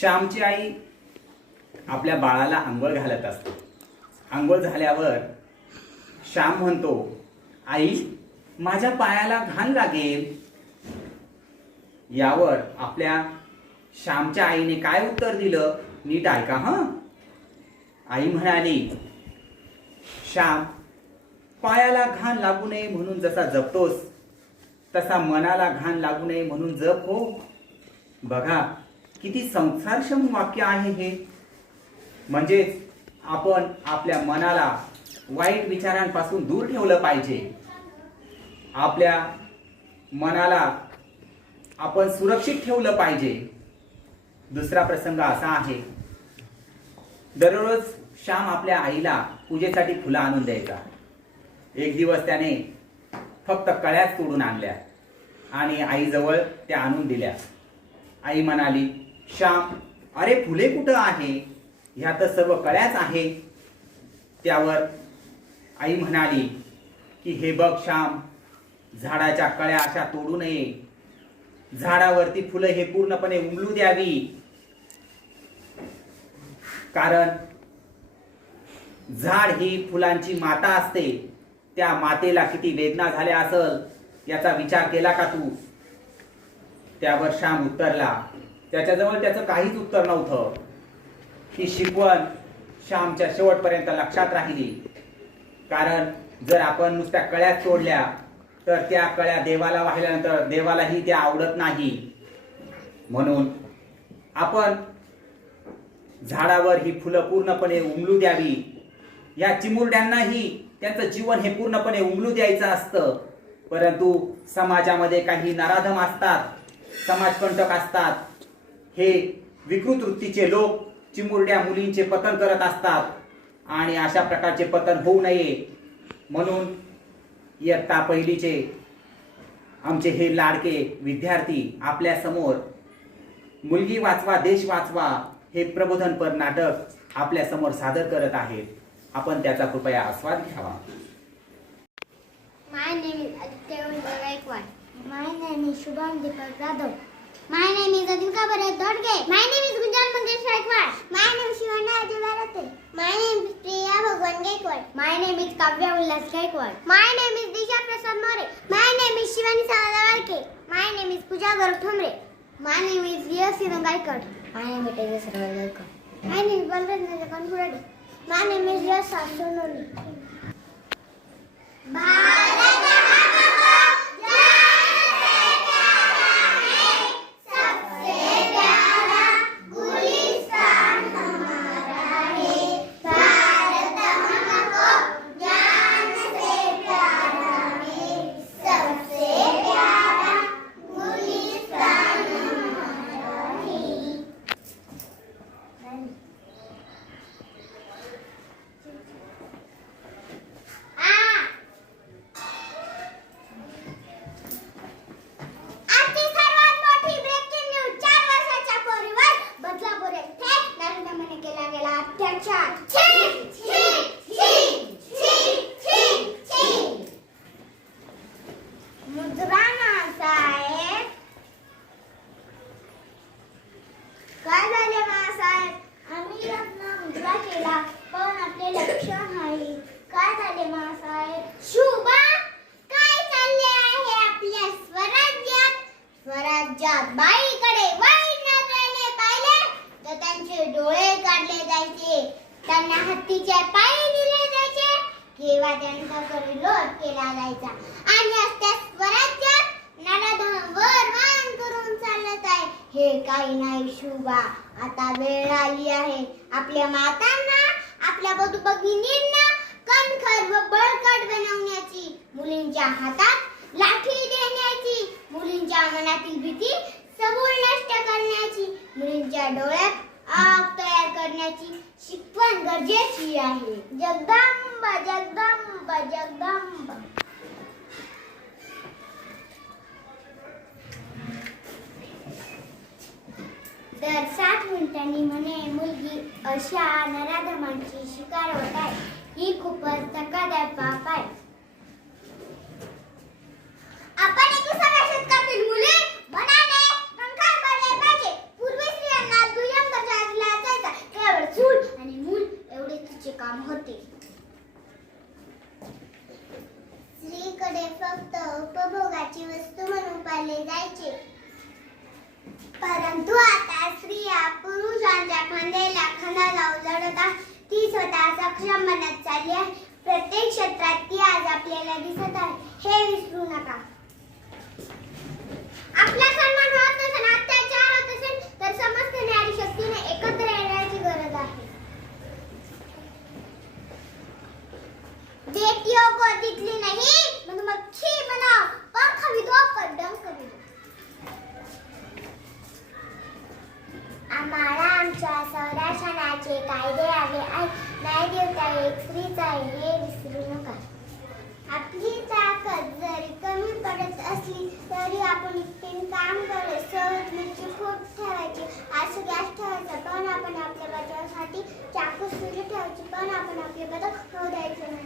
श्यामची आई आपल्या बाळाला आंघोळ घालत असते. आंघोळ झाल्यावर श्याम म्हणतो आई माझ्या पायाला घाण लागेल. यावर आपल्या श्यामच्या आईने काय उत्तर दिलं? नीट ऐका हं. आई म्हणाली श्याम पायाला घाण लागू नये म्हणून जसा जपतोस तसा मनाला घाण लागू नये म्हणून जप हो. बघा किती संसारक्षम वाक्य आहे हे? म्हणजेच आपण आपल्या मनाला वाईट विचारांपासून दूर ठेवलं पाहिजे. आपल्या मनाला आपण सुरक्षित ठेवलं पाहिजे. दुसरा प्रसंग असा आहे. दररोज श्याम आपल्या आईला पूजेसाठी फुलं आणून द्यायचा. एक दिवस त्याने फक्त कळ्याच तोडून आणल्या आणि आईजवळ त्या आणून दिल्या. आई म्हणाली श्याम अरे फुले कुठं आहे? ह्या तर सर्व कळ्याच आहे. त्यावर आई म्हणाली की हे बघ श्याम झाडाच्या कळ्या अशा तोडू नये. झाडावरती फुलं हे पूर्णपणे उमलू द्यावी. कारण झाड ही फुलांची माता असते. त्या मातेला किती वेदना झाल्या असल याचा विचार केला का तू? त्यावर श्याम उत्तरला त्याच्याजवळ त्याचं काहीच उत्तर नव्हतं. ही शिकवण श्यामच्या शेवटपर्यंत लक्षात राहिली. कारण जर आपण नुसत्या कळ्या सोडल्या तर त्या कळ्या देवाला वाहिल्यानंतर देवालाही त्या आवडत नाही. म्हणून आपण झाडावर ही फुलं पूर्णपणे उमलू द्यावी. या चिमुरड्यांनाही त्यांचं जीवन हे पूर्णपणे उमलू द्यायचं असतं. परंतु समाजामध्ये काही नराधम असतात. समाजकंटक असतात. हे विकृत वृत्तीचे लोक चिमुरड्या मुलींचे पतन करत असतात. आणि अशा प्रकारचे पतन होऊ नये म्हणून इयत्ता पहिलीचे आमचे हे लाडके विद्यार्थी आपल्यासमोर मुलगी वाचवा देश वाचवा हे प्रबोधनपर नाटक आपल्यासमोर सादर करत आहेत. आपण त्याचा कृपया आस्वाद घ्यावा. My name is Shubham Deepak Radhav. My name is Adinka Bharat Dodge. My name is Gunjan Mangesh Gaikwad. My name is Shivana Ajivarate. My name is Priya Bhagwan Gaikwad. My name is Kavya Ullas Gaikwad. My name is Disha Prasad More. My name is Shivani Saladawalke. My name is Pooja Gaurav Thomre. My name is Riya Sina Gaikwad. My name is Tejas Raval Gaikwad. My name is Balraj Najakan Kurade. My name is Riya Sasonoli. Bharat राजांचा त्यांचा केला जायचा. आणि आज त्या स्वराज्यात नराधम वर करून चालत आहे. हे काही नाही शुभा आता वेळ आली आहे. आपल्या मातांना आपल्या बधू भगिनींना कणखर व बळकट बनवण्याची मुलींच्या हातात लाठी देण्याची मुलींच्या मनातील भीती सबूळ नष्ट करण्याची मुलींच्या डोळ्यात आग तयार करण्याची शिकवण गरजेची आहे. जगदा जगदंब जगदंब जगदंब दर सात मिनिटांनी म्हणे मुलगी अशा नराधमांची शिकार होत आहे. ही खूपच धक्कादायक बाब आहे. आपण एकविसाव्या आणि मूल एवढे तिचे काम होते. फक्त उपभोगाची वस्तू म्हणून पाहिले जायचे. परंतु आता स्त्रिया पुरुषांच्या खांद्याला खांदा लावून लढत ती स्वतः सक्षम बनत चालली आहे. प्रत्येक क्षेत्रात ती आज आपल्याला दिसत आहे. हे विसरू नका. आपला सन्मान होत नसेल अत्याचार होत असेल तर समस्त नारी शक्तीने एकत्र येण्याची गरज आहे. बेटियों को तितली नहीं. मक्खी बनाओ पर भी दो पर डम करी दो आम्हाला आमच्या संरक्षणाचे कायदे हवे आहेत. नाही देवता एक स्त्रीचा हे विसरू नका. आपली ताकद जरी कमी पडत असली तरी आपण इतके काम करत सहज मृत्यू खूप ठेवायची. असं गॅस ठेवायचा पण आपण आपल्या बचावासाठी चाकू सुरू ठेवायची पण आपण आपले बदल होऊ द्यायचं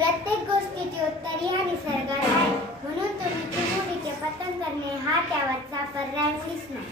प्रत्येक गोष्टीची उत्तरी या निसर्गात आहे म्हणून तुम्ही चिमुरीचे पतन करणे हा त्यावरचा पर्याय मुळीच नाही.